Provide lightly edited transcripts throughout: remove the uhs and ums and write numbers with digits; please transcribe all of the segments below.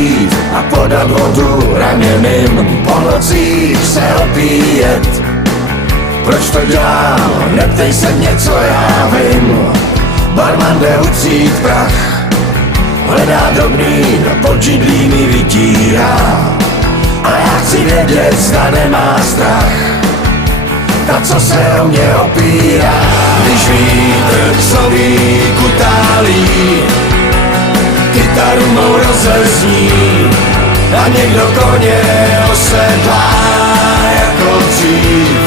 přijít a podat vodu raněným, po nocích se opíjet. Proč to dělám? Neptej se mě, co já vím. Barman jde utřít prach, hledá drobný, do podžidlí mi vytírá. A já chci vědět, zda nemá strach, ta, co se o mě opírá. Když vítr psový kutálí, kytaru mou rozezní a někdo koně osedlá jako dřív.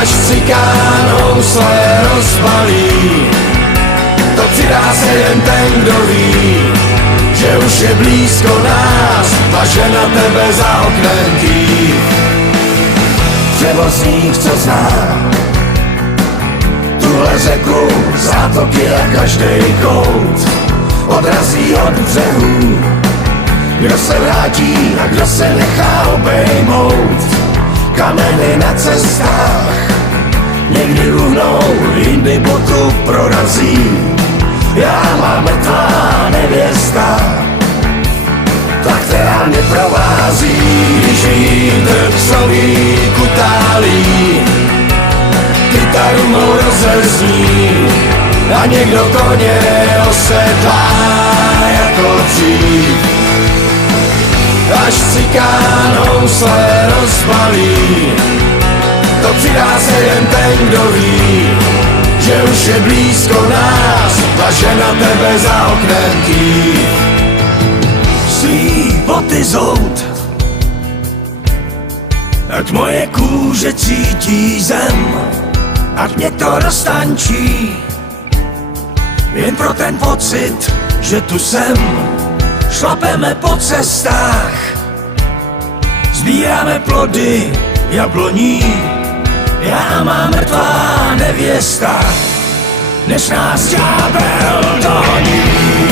Až cikánou své rozbalí, to přidá se jen ten, kdo ví, že už je blízko nás a že na tebe za oknem kýv. Převozník, co zná tuhle řeku, zátoky a každej kout, odrazí od břehů. Kdo se vrátí a kdo se nechá obejmout, kameny na cestách někdy uhnou, jindy botu prorazí. Já mám mrtvá nevěsta, ta, která mě provází. Když vítr psový kutálí, kytaru mou rozezní a někdo koně osedlá jako dřív. Až cikánou své rozbalí, to přidá se jen ten, kdo ví, že už je blízko nás a že na tebe za oknem kýv. Svý boty zout, ať moje kůže cítí zem, ať mě to roztančí, jen pro ten pocit, že tu jsem. Šlapeme po cestách, sbíráme plody jabloní. Já mám mrtvá nevěsta, než nás ďábel dohoní.